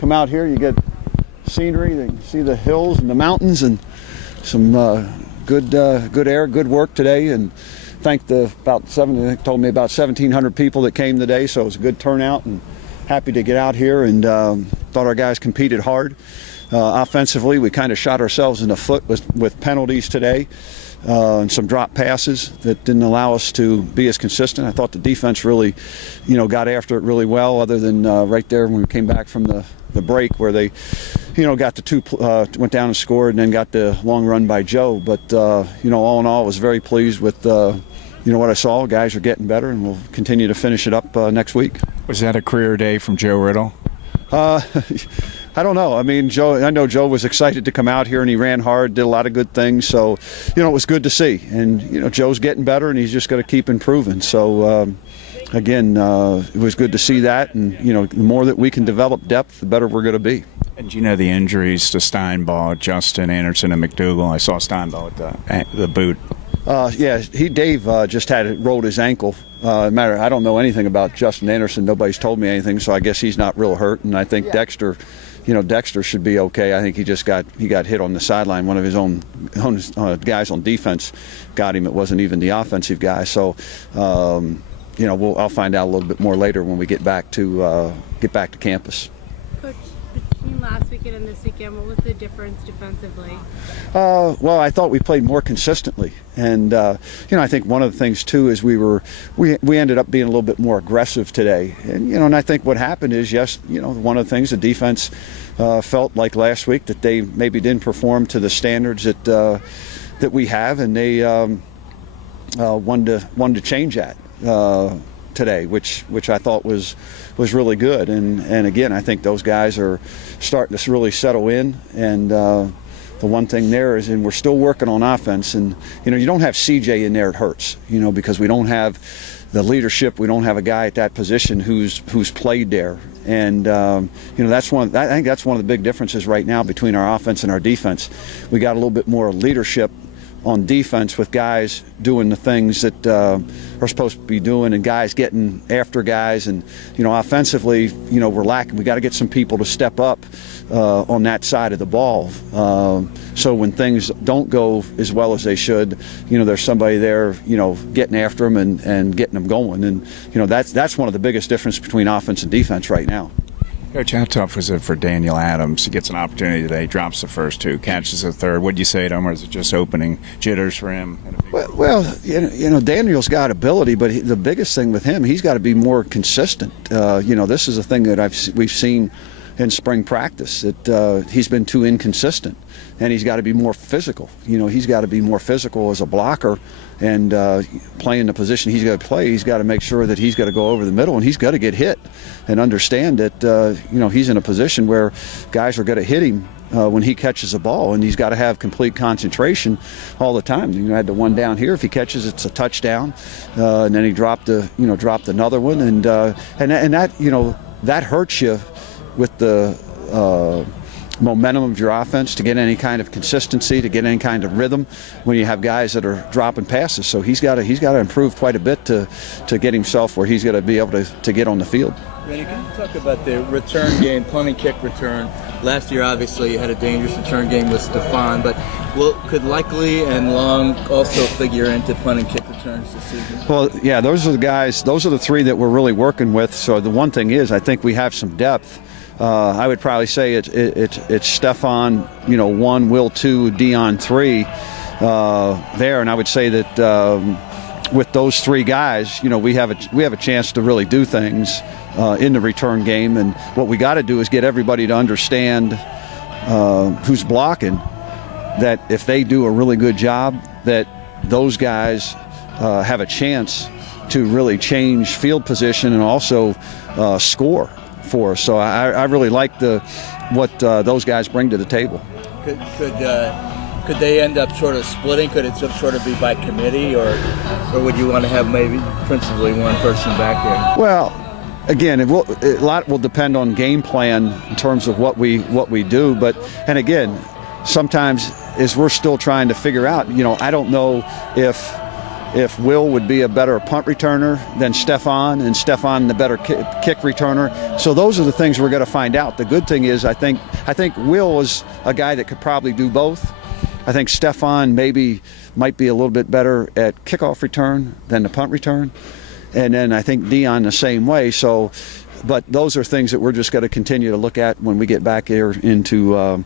come out here, you get scenery. You can see the hills and the mountains and some good air, good work today. And thank they told me about 1,700 people that came today, so it was a good turnout and happy to get out here, and thought our guys competed hard. Offensively, we kind of shot ourselves in the foot with penalties today and some drop passes that didn't allow us to be as consistent. I thought the defense really, got after it really well, other than right there when we came back from the break where they, got the two, went down and scored, and then got the long run by Joe. But, all in all, I was very pleased with, what I saw. Guys are getting better, and we'll continue to finish it up next week. Was that a career day from Joe Edall? I don't know. I mean, I know Joe was excited to come out here, and he ran hard, did a lot of good things. So, it was good to see. And, Joe's getting better, and he's just going to keep improving. So, again, it was good to see that. And, the more that we can develop depth, the better we're going to be. And the injuries to Steinball, Justin, Anderson, and McDougal? I saw Steinball at the boot. Dave just rolled his ankle. I don't know anything about Justin Anderson. Nobody's told me anything, so I guess he's not real hurt. And I think Dexter should be okay. I think he got hit on the sideline. One of his own guys on defense got him. It wasn't even the offensive guy. So, I'll find out a little bit more later when we get back to campus. Coach, between last weekend and this weekend, what was the difference defensively? Well, I thought we played more consistently, and I think one of the things too is we ended up being a little bit more aggressive today, and I think what happened is one of the things the defense felt like last week that they maybe didn't perform to the standards that we have, and they wanted to change that today, which I thought was really good, and again, I think those guys are starting to really settle in, and the one thing there is, and we're still working on offense, and you don't have CJ in there, it hurts, because we don't have the leadership, we don't have a guy at that position who's played there, and I think that's one of the big differences right now between our offense and our defense. We got a little bit more leadership on defense with guys doing the things that are supposed to be doing, and guys getting after guys, and offensively, we're lacking. We got to get some people to step up on that side of the ball. So when things don't go as well as they should, there's somebody there, getting after them and getting them going, and that's one of the biggest difference between offense and defense right now. Coach, how tough was it for Daniel Adams? He gets an opportunity today, drops the first two, catches the third. What do you say to him, or is it just opening jitters for him? Well, Daniel's got ability, but the biggest thing with him, he's got to be more consistent. This is a thing that we've seen in spring practice, that he's been too inconsistent, and he's got to be more physical. He's got to be more physical as a blocker, and playing the position he's got to play. He's got to make sure that he's got to go over the middle, and he's got to get hit, and understand that he's in a position where guys are going to hit him when he catches the ball, and he's got to have complete concentration all the time. I had the one down here. If he catches, it's a touchdown, and then he dropped another one, and that hurts you with the momentum of your offense to get any kind of consistency, to get any kind of rhythm when you have guys that are dropping passes. So he's got to improve quite a bit to get himself where he's going to be able to get on the field. Randy, can you talk about the return game, punting kick return? Last year, obviously, you had a dangerous return game with Stefan, but could Likely and Long also figure into punting kick returns this season? Well, yeah, those are the three that we're really working with. So the one thing is, I think we have some depth. I would probably say it's Stefan, 1, Will 2, Dion 3 there, and I would say that with those three guys, we have a chance to really do things in the return game, and what we got to do is get everybody to understand who's blocking, that if they do a really good job, that those guys have a chance to really change field position and also score for us. So I really like what those guys bring to the table. Could they end up sort of splitting? Could it sort of be by committee, or would you want to have maybe principally one person back there? Well, again, a lot will depend on game plan in terms of what we do. And again, sometimes as we're still trying to figure out, I don't know if if Will would be a better punt returner than Stefan, and Stefan the better kick returner. So those are the things we're going to find out. The good thing is I think Will is a guy that could probably do both. I think Stefan might be a little bit better at kickoff return than the punt return. And then I think Dion the same way. So, but those are things that we're just going to continue to look at when we get back here into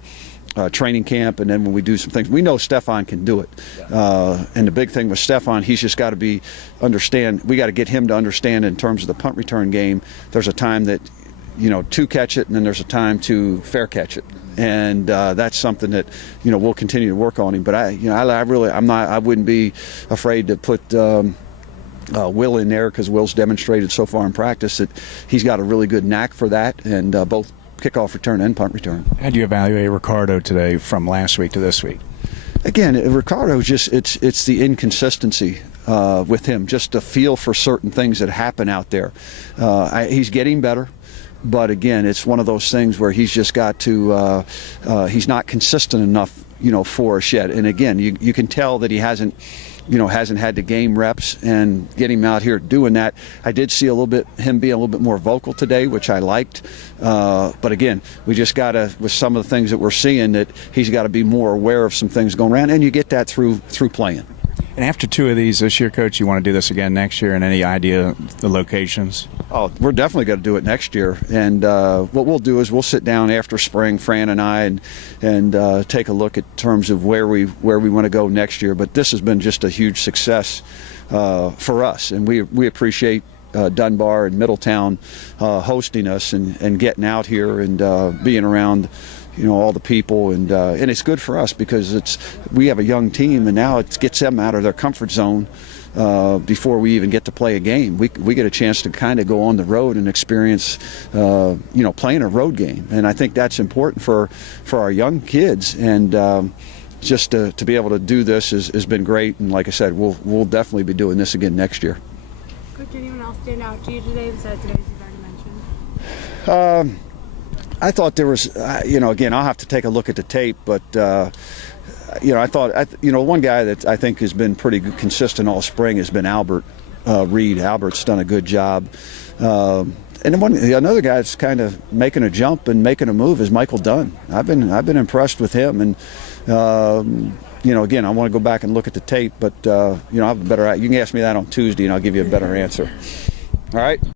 training camp, and then when we do some things. We know Stefan can do it. And the big thing with Stefan, he's just got to understand, we got to get him to understand in terms of the punt return game, there's a time that, to catch it, and then there's a time to fair catch it. And that's something that, we'll continue to work on him. But I wouldn't be afraid to put Will in there, because Will's demonstrated so far in practice that he's got a really good knack for that, and both kickoff return and punt return. How do you evaluate Ricardo today from last week to this week? Again, Ricardo, it's the inconsistency with him, just a feel for certain things that happen out there. He's getting better, but again, it's one of those things where he's just got to, he's not consistent enough, for us yet. And again, you can tell that he hasn't had the game reps, and getting him out here doing that. I did see him being a little bit more vocal today, which I liked. But again, we just got to, with some of the things that we're seeing, that he's got to be more aware of some things going around, and you get that through playing. And after 2 of these this year, Coach, you want to do this again next year, and any idea the locations? Oh, we're definitely going to do it next year. And what we'll do is we'll sit down after spring, Fran and I, and take a look at terms of where we want to go next year. But this has been just a huge success for us, and we appreciate Dunbar and Middletown hosting us and getting out here and being around all the people, and it's good for us because we have a young team, and now it gets them out of their comfort zone before we even get to play a game. We get a chance to kind of go on the road and experience playing a road game, and I think that's important for our young kids, and just to be able to do this has been great. And like I said, we'll definitely be doing this again next year. Could anyone else stand out to you today besides the guys you've already mentioned? I thought there was, again, I'll have to take a look at the tape, but, I thought, one guy that I think has been pretty consistent all spring has been Albert Reed. Albert's done a good job. And another guy that's kind of making a jump and making a move is Michael Dunn. I've been impressed with him, and, again, I want to go back and look at the tape, but, I'll have a better, you can ask me that on Tuesday, and I'll give you a better answer. All right?